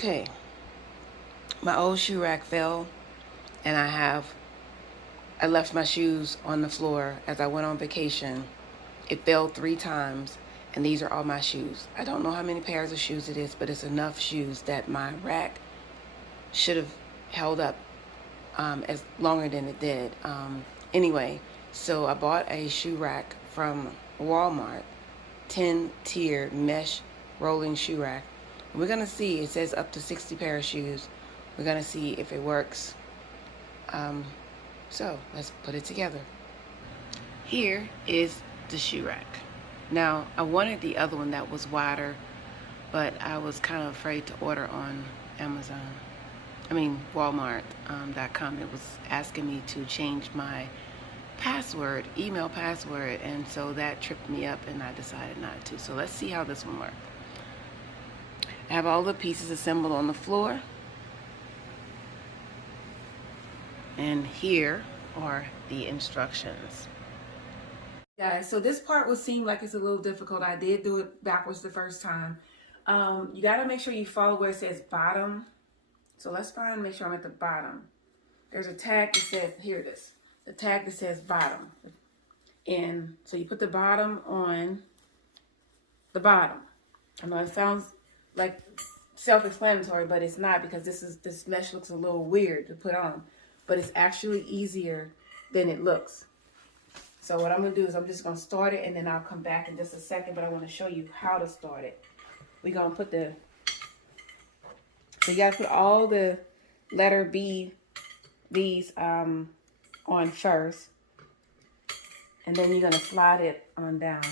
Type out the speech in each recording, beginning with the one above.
Okay, my old shoe rack fell, and I left my shoes on the floor as I went on vacation. It fell 3 times, and these are all my shoes. I don't know how many pairs of shoes it is, but it's enough shoes that my rack should have held up as longer than it did. Anyway, so I bought a shoe rack from Walmart, 10-tier mesh rolling shoe rack. And we're gonna see. It says up to 60 pair of shoes. We're gonna see if it works. So let's put it together. Here is the shoe rack. Now I wanted the other one that was wider, but I was kind of afraid to order on Walmart.com. It was asking me to change my password, email password, and so that tripped me up, and I decided not to. So let's see how this one works. I have all the pieces assembled on the floor, and here are the instructions. Guys, so this part will seem like it's a little difficult. I did do it backwards the first time. You got to make sure you follow where it says bottom. So let's make sure I'm at the bottom. There's a tag that says, here it is, the tag that says bottom. And so you put the bottom on the bottom. I know it sounds like self-explanatory, but it's not, because this mesh looks a little weird to put on, but it's actually easier than it looks. So what I'm going to do is I'm just going to start it, and then I'll come back in just a second, but I want to show you how to start it. We're going to put so you got to put all the letter B, these on first, and then you're going to slide it on down.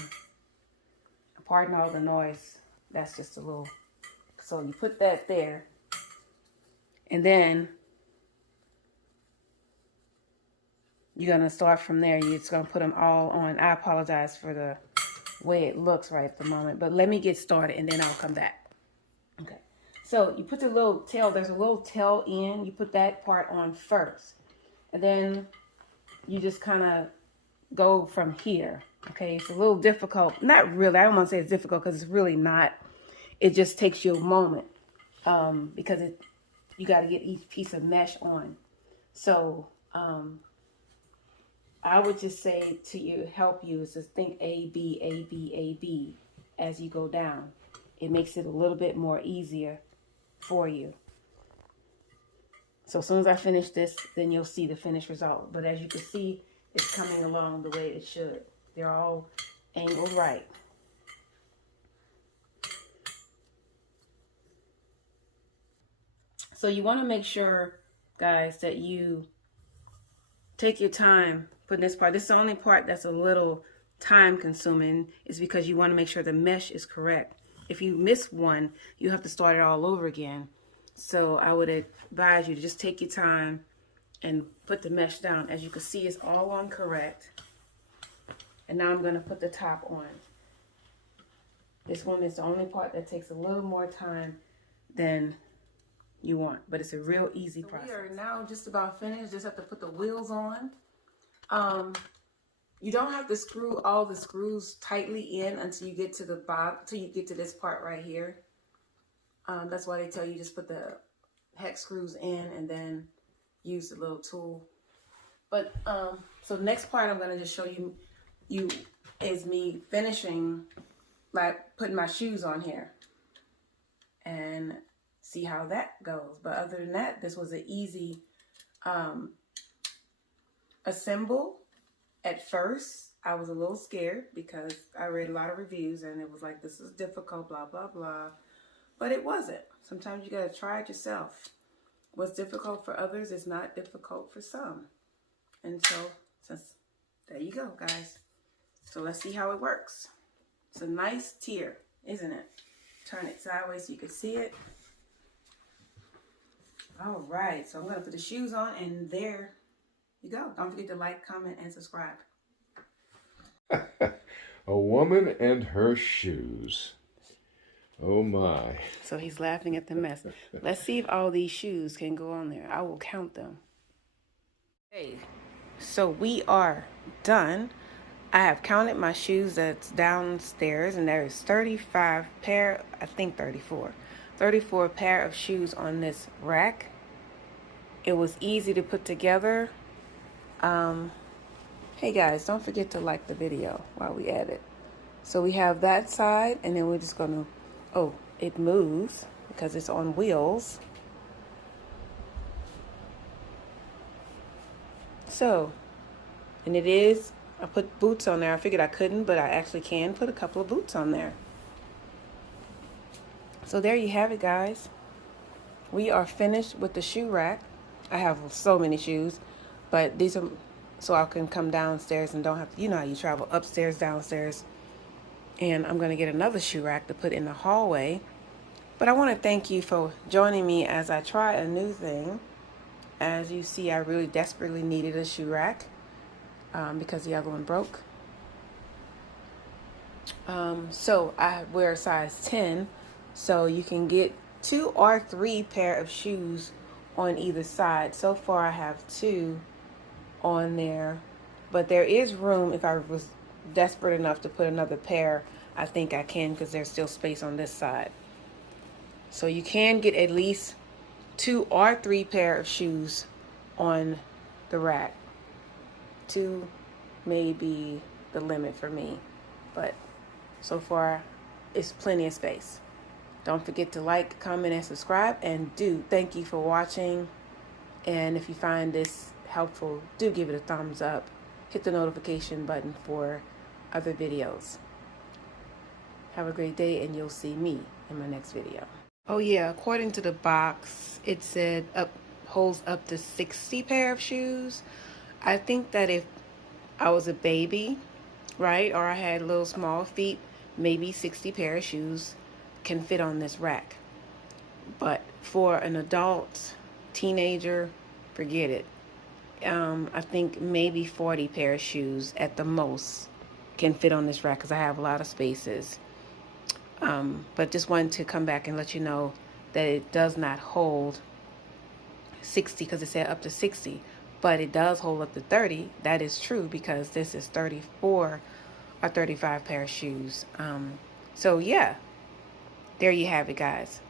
Pardon all the noise. That's just a little, so you put that there, and then you're going to start from there. You're just going to put them all on. I apologize for the way it looks right at the moment, but let me get started, and then I'll come back. Okay. So you put the little tail, there's a little tail end. You put that part on first, and then you just kind of go from here. Okay, it's a little difficult. Not really. I don't want to say it's difficult, because it's really not. It just takes you a moment because you got to get each piece of mesh on. So I would just say to you, help you, is to think A, B, A, B, A, B as you go down. It makes it a little bit more easier for you. So as soon as I finish this, then you'll see the finished result. But as you can see, it's coming along the way it should. They're all angled right. So you want to make sure, guys, that you take your time putting this part. This is the only part that's a little time consuming, is because you want to make sure the mesh is correct. If you miss one, you have to start it all over again. So I would advise you to just take your time and put the mesh down. As you can see, it's all on correct. And now I'm going to put the top on. This one is the only part that takes a little more time than you want, but it's a real easy process. We are now just about finished. Just have to put the wheels on. You don't have to screw all the screws tightly in until you get to the bottom, until you get to this part right here. That's why they tell you just put the hex screws in and then use the little tool. But so the next part I'm going to just show you is me finishing, like putting my shoes on here, and see how that goes. But other than that, this was an easy assemble. At first, I was a little scared because I read a lot of reviews and it was like, this is difficult, blah, blah, blah. But it wasn't. Sometimes you got to try it yourself. What's difficult for others is not difficult for some. And so, there you go, guys. So let's see how it works. It's a nice tier, isn't it? Turn it sideways so you can see it. All right, so I'm going to put the shoes on, and there you go. Don't forget to like, comment, and subscribe. A woman and her shoes. Oh my. So he's laughing at the mess. Let's see if all these shoes can go on there. I will count them. Okay, so we are done. I have counted my shoes that's downstairs, and there is 35 pair, I think 34. 34 pair of shoes on this rack. It was easy to put together. Hey guys, don't forget to like the video while we at it. So we have that side, and then we're just gonna, oh, it moves because it's on wheels. So, and it is, I put boots on there. I figured I couldn't, but I actually can put a couple of boots on there. So there you have it, guys. We are finished with the shoe rack. I have so many shoes, but these are so I can come downstairs and don't have to, you know how you travel upstairs, downstairs. And I'm going to get another shoe rack to put in the hallway. But I want to thank you for joining me as I try a new thing. As you see, I really desperately needed a shoe rack because the other one broke. So I wear a size 10, so you can get 2 or 3 pair of shoes on either side. So far I have 2 on there, but there is room if I was desperate enough to put another pair. I think I can because there's still space on this side. So you can get at least 2 or 3 pair of shoes on the rack. 2 may be the limit for me, but so far it's plenty of space. Don't forget to like, comment, and subscribe, and thank you for watching. And if you find this helpful, do give it a thumbs up. Hit the notification button for other videos. Have a great day, and you'll see me in my next video. Oh yeah, according to the box, it said holds up to 60 pair of shoes. I think that if I was a baby, right, or I had little small feet, maybe 60 pair of shoes can fit on this rack. But for an adult, teenager, forget it. I think maybe 40 pair of shoes at the most can fit on this rack because I have a lot of spaces. But just wanted to come back and let you know that it does not hold 60 because it said up to 60, but it does hold up to 30. That is true because this is 34 or 35 pair of shoes. So yeah, there you have it, guys.